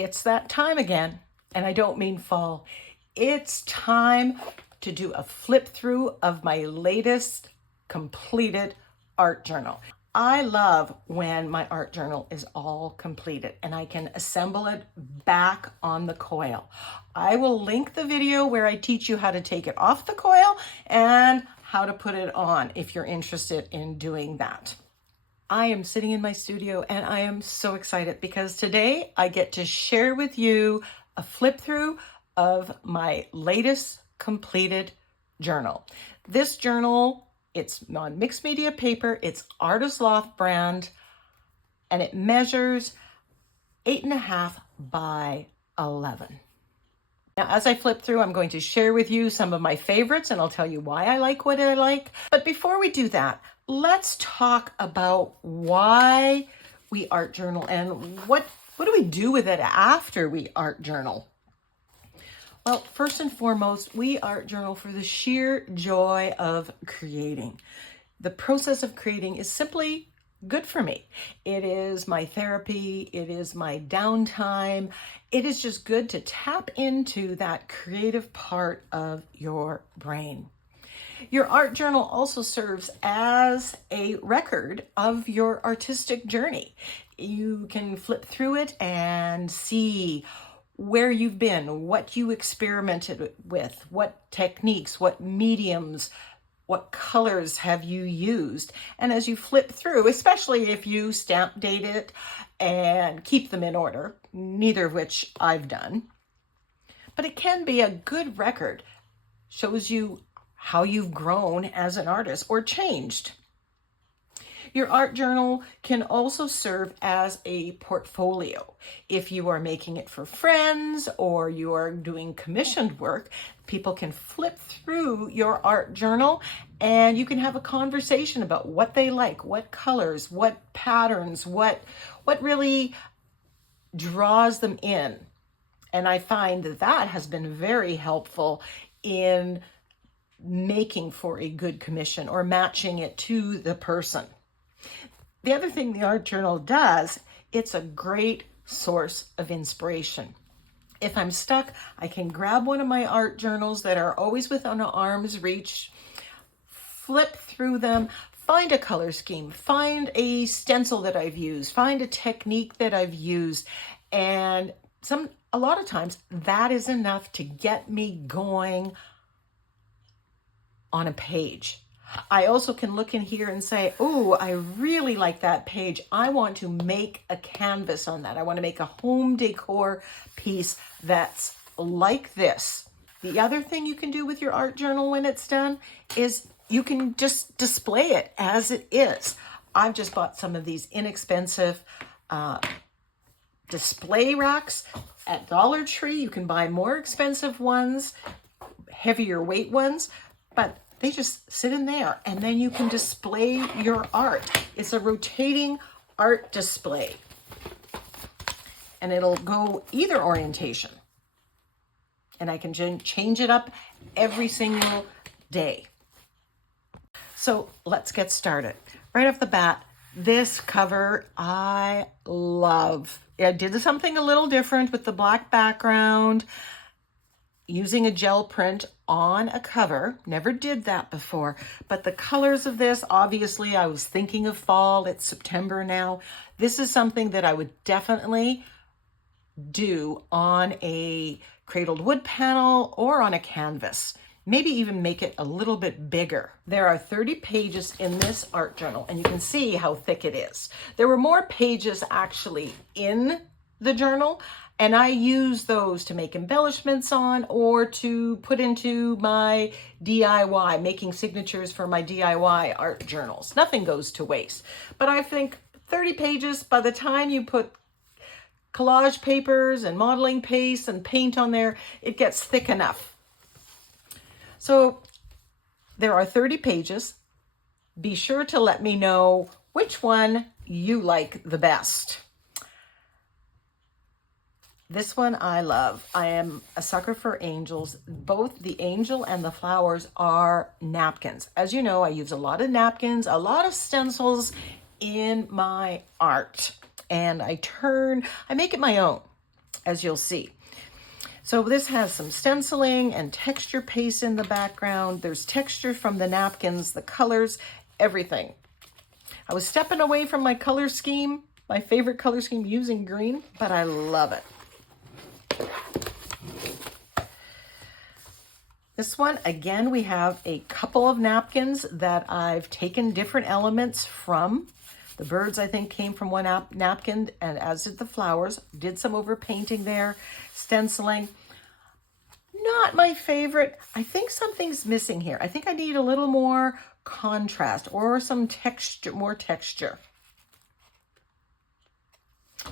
It's that time again, and I don't mean fall. It's time to do a flip through of my latest completed art journal. I love when my art journal is all completed and I can assemble it back on the coil. I will link the video where I teach you how to take it off the coil and how to put it on if you're interested in doing that. I am sitting in my studio and I am so excited because today I get to share with you a flip through of my latest completed journal. This journal, it's on mixed media paper, it's Artist Loft brand, and it measures 8.5 by 11. Now, as I flip through, I'm going to share with you some of my favorites and I'll tell you why I like what I like. But before we do that, let's talk about why we art journal and what do we do with it after we art journal? Well, first and foremost, we art journal for the sheer joy of creating. The process of creating is simply good for me. It is my therapy. It is my downtime. It is just good to tap into that creative part of your brain. Your art journal also serves as a record of your artistic journey. You can flip through it and see where you've been, what you experimented with, what techniques, what mediums, what colors have you used. And as you flip through, especially if you stamp date it and keep them in order, neither of which I've done, but it can be a good record. Shows you how you've grown as an artist or changed. Your art journal can also serve as a portfolio. If you are making it for friends or you are doing commissioned work, people can flip through your art journal and you can have a conversation about what they like, what colors, what patterns, what really draws them in. And I find that has been very helpful in making for a good commission or matching it to the person. The other thing the art journal does, it's a great source of inspiration. If I'm stuck, I can grab one of my art journals that are always within arm's reach, flip through them, find a color scheme, find a stencil that I've used, find a technique that I've used, and a lot of times that is enough to get me going on a page. I also can look in here and say, oh, I really like that page. I want to make a canvas on that. I want to make a home decor piece that's like this. The other thing you can do with your art journal when it's done is you can just display it as it is. I've just bought some of these inexpensive display racks at Dollar Tree. You can buy more expensive ones, heavier weight ones, but they just sit in there and then you can display your art. It's a rotating art display and it'll go either orientation and I can change it up every single day. So let's get started. Right off the bat, this cover I love. I did something a little different with the black background, using a gel print on a cover. Never did that before, but the colors of this, obviously I was thinking of fall. It's September now. This is something that I would definitely do on a cradled wood panel or on a canvas. Maybe even make it a little bit bigger. There are 30 pages in this art journal and you can see how thick it is. There were more pages actually in the journal, and I use those to make embellishments on or to put into my DIY, making signatures for my DIY art journals. Nothing goes to waste. But I think 30 pages, by the time you put collage papers and modeling paste and paint on there, it gets thick enough. So there are 30 pages. Be sure to let me know which one you like the best. This one I love. I am a sucker for angels. Both the angel and the flowers are napkins. As you know, I use a lot of napkins, a lot of stencils in my art. And I make it my own. as you'll see. So this has some stenciling and texture paste in the background. There's texture from the napkins, the colors, everything. I was stepping away from my color scheme, my favorite color scheme, using green, but I love it. This one, again, we have a couple of napkins that I've taken different elements from. The birds, I think, came from one napkin, and as did the flowers. Did some overpainting there, stenciling. Not my favorite. I think something's missing here. I think I need a little more contrast or some texture, more texture.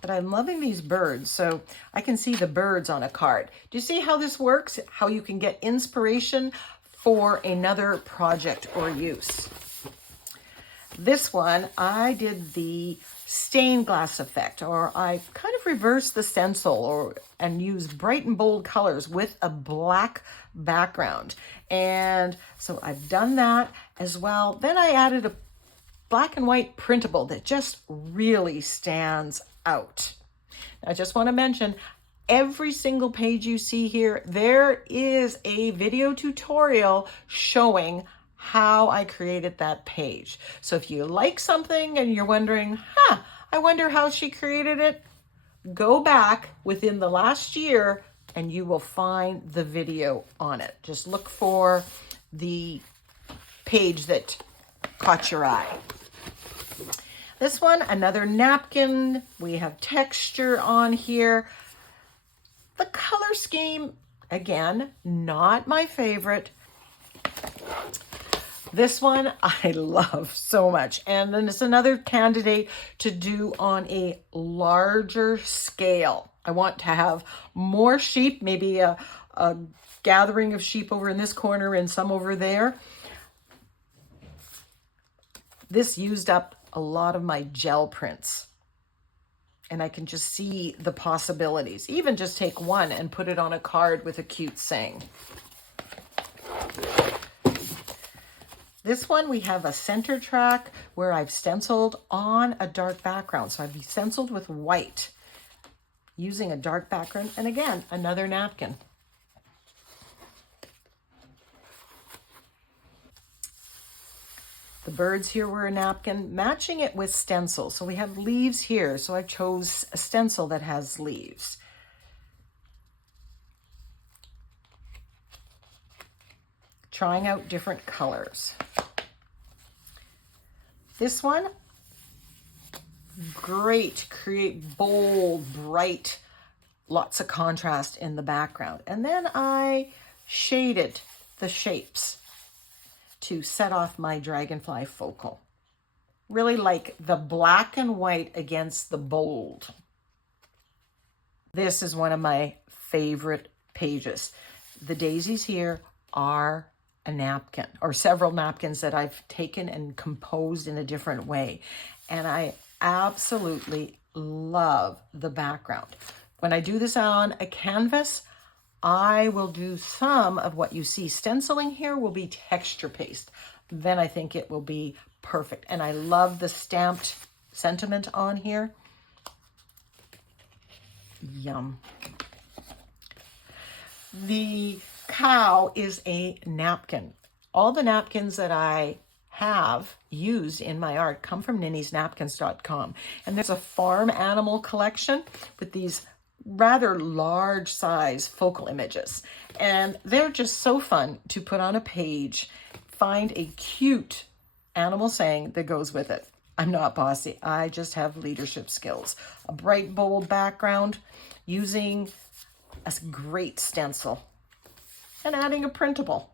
But I'm loving these birds, so I can see the birds on a card. Do you see how this works? How you can get inspiration for another project or use. This one, I did the stained glass effect, or I kind of reversed the stencil and used bright and bold colors with a black background. And so I've done that as well. Then I added a black and white printable that just really stands out. I just want to mention, every single page you see here, there is a video tutorial showing how I created that page. So if you like something and you're wondering, I wonder how she created it, go back within the last year and you will find the video on it. Just look for the page that caught your eye. This one, another napkin. We have texture on here. The color scheme, again, not my favorite. This one I love so much. And then it's another candidate to do on a larger scale. I want to have more sheep, maybe a gathering of sheep over in this corner and some over there. This used up a lot of my gel prints. And I can just see the possibilities. Even just take one and put it on a card with a cute saying. This one, we have a center track where I've stenciled on a dark background. So I've stenciled with white using a dark background. And again, another napkin. The birds here were a napkin, matching it with stencils. So we have leaves here. So I chose a stencil that has leaves. Trying out different colors. This one, great, create bold, bright, lots of contrast in the background. And then I shaded the shapes to set off my dragonfly focal. Really like the black and white against the bold. This is one of my favorite pages. The daisies here are a napkin, or several napkins that I've taken and composed in a different way. And I absolutely love the background. When I do this on a canvas, I will do some of what you see stenciling here will be texture paste. Then I think it will be perfect. And I love the stamped sentiment on here. Yum. The cow is a napkin. All the napkins that I have used in my art come from NINNYSNAPKINS.com. And there's a farm animal collection with these rather large size focal images. And they're just so fun to put on a page. Find a cute animal saying that goes with it. I'm not bossy. I just have leadership skills. A bright, bold background using a great stencil and adding a printable.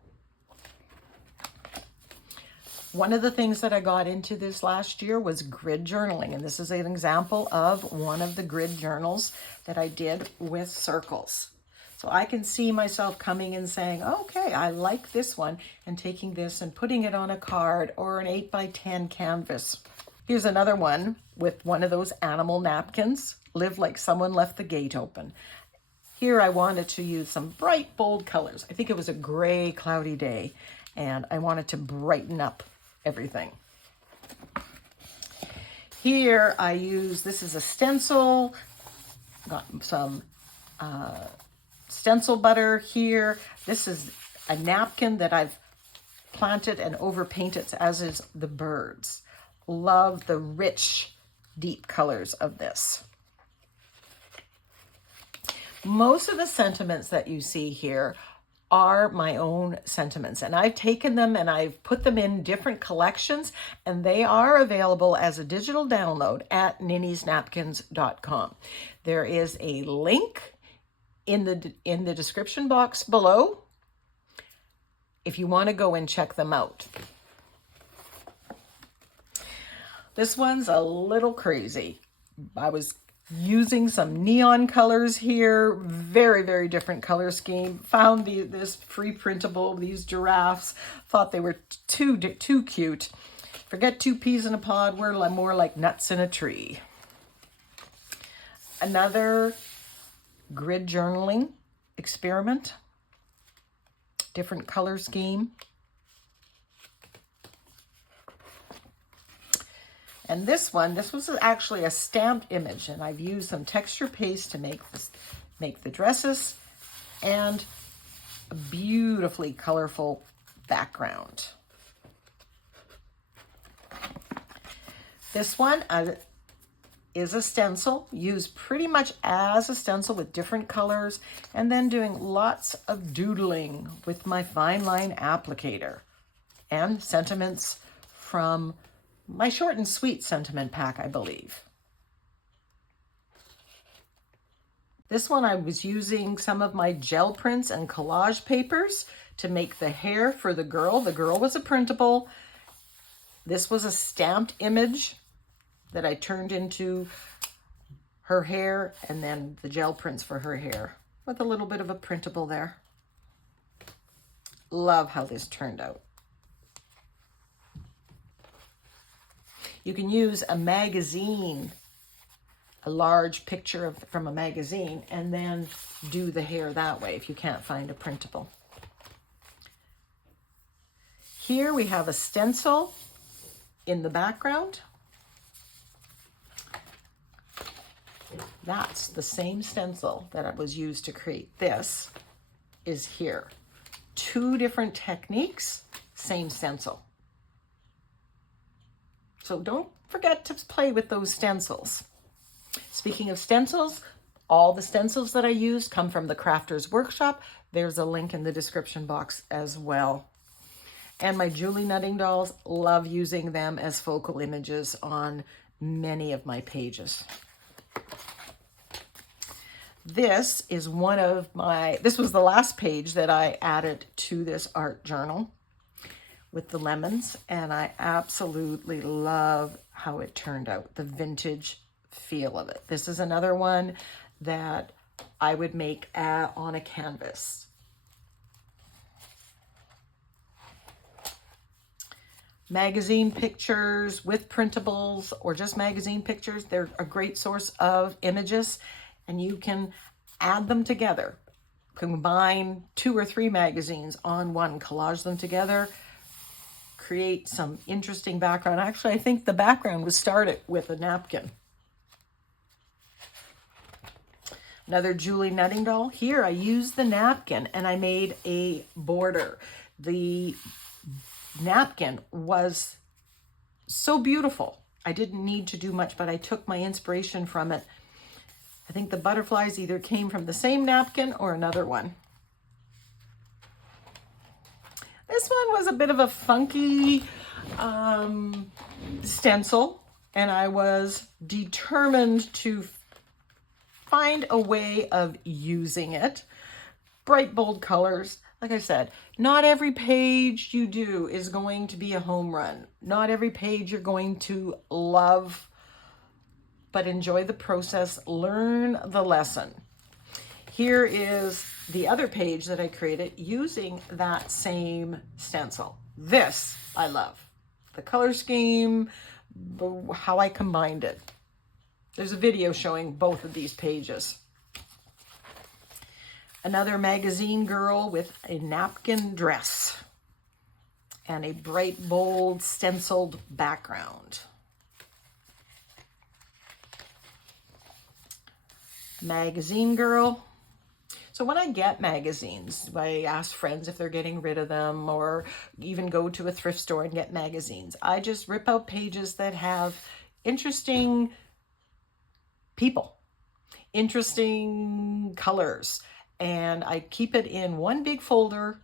One of the things that I got into this last year was grid journaling. And this is an example of one of the grid journals that I did with circles. So I can see myself coming and saying, okay, I like this one, and taking this and putting it on a card or an 8x10 canvas. Here's another one with one of those animal napkins. Live like someone left the gate open. Here I wanted to use some bright, bold colors. I think it was a gray, cloudy day, and I wanted to brighten up everything. Here I use, this is a stencil, got some stencil butter here. This is a napkin that I've planted and overpainted, as is the birds. Love the rich, deep colors of this. Most of the sentiments that you see here are my own sentiments, and I've taken them and I've put them in different collections, and they are available as a digital download at NINNYSNAPKINS.com. There is a link in the description box below if you want to go and check them out. This one's a little crazy. I was using some neon colors here, very, very different color scheme. Found this free printable, these giraffes, thought they were too cute. Forget 2 peas in a pod, we're more like nuts in a tree. Another grid journaling experiment, different color scheme. And this was actually a stamped image, and I've used some texture paste to make the dresses, and a beautifully colorful background. This one is a stencil, used pretty much as a stencil with different colors, and then doing lots of doodling with my fine line applicator and sentiments from my short and sweet sentiment pack, I believe. This one I was using some of my gel prints and collage papers to make the hair for the girl. The girl was a printable. This was a stamped image that I turned into her hair, and then the gel prints for her hair with a little bit of a printable there. Love how this turned out. You can use a magazine, a large picture from a magazine, and then do the hair that way if you can't find a printable. Here we have a stencil in the background. That's the same stencil that was used to create this is here. 2 different techniques, same stencil. So don't forget to play with those stencils. Speaking of stencils, all the stencils that I use come from the Crafters Workshop. There's a link in the description box as well. And my Julie Nutting dolls, love using them as focal images on many of my pages. This is this was the last page that I added to this art journal with the lemons, and I absolutely love how it turned out, the vintage feel of it. This is another one that I would make on a canvas. Magazine pictures with printables, or just magazine pictures, they're a great source of images, and you can add them together. Combine 2 or 3 magazines on one, collage them together, create some interesting background. Actually, I think the background was started with a napkin. Another Julie Nutting doll. Here I used the napkin and I made a border. The napkin was so beautiful. I didn't need to do much, but I took my inspiration from it. I think the butterflies either came from the same napkin or another one. This one was a bit of a funky stencil, and I was determined to find a way of using it. Bright, bold colors. Like I said, not every page you do is going to be a home run. Not every page you're going to love, but enjoy the process, learn the lesson. Here is the other page that I created using that same stencil. This I love. The color scheme, how I combined it. There's a video showing both of these pages. Another magazine girl with a napkin dress and a bright, bold, stenciled background. Magazine girl So when I get magazines, I ask friends if they're getting rid of them, or even go to a thrift store and get magazines. I just rip out pages that have interesting people, interesting colors, and I keep it in one big folder,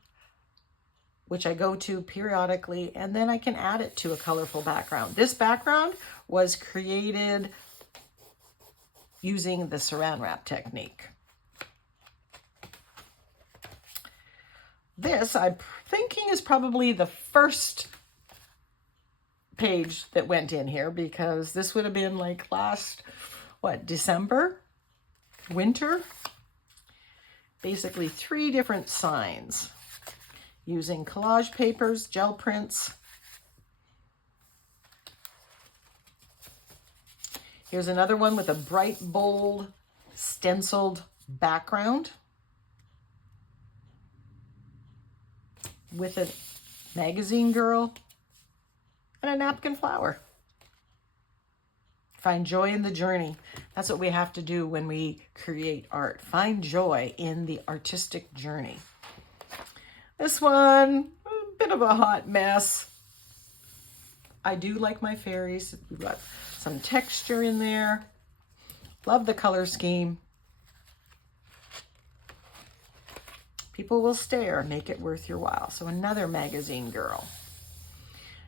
which I go to periodically, and then I can add it to a colorful background. This background was created using the saran wrap technique. This, I'm thinking, is probably the first page that went in here, because this would have been like last, December, winter. Basically 3 different signs using collage papers, gel prints. Here's another one with a bright, bold, stenciled background with a magazine girl and a napkin flower. Find joy in the journey. That's what we have to do when we create art. Find joy in the artistic journey. This one, a bit of a hot mess. I do like my fairies. We've got some texture in there. Love the color scheme. People will stare, make it worth your while. So another magazine girl.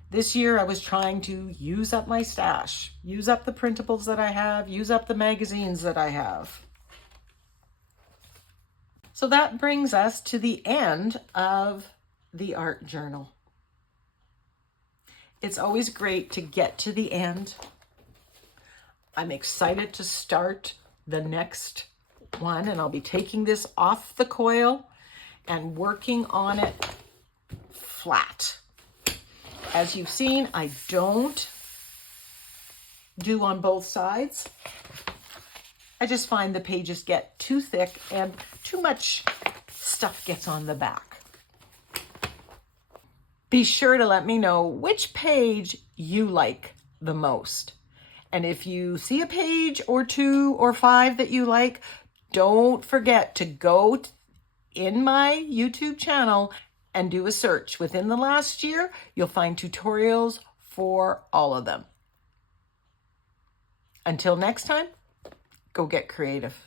This year I was trying to use up my stash, use up the printables that I have, use up the magazines that I have. So that brings us to the end of the art journal. It's always great to get to the end. I'm excited to start the next one, and I'll be taking this off the coil and working on it flat. As you've seen, I don't do on both sides. I just find the pages get too thick and too much stuff gets on the back. Be sure to let me know which page you like the most. And if you see a page or 2 or 5 that you like, don't forget to go in my YouTube channel and do a search. Within the last year, you'll find tutorials for all of them. Until next time, go get creative.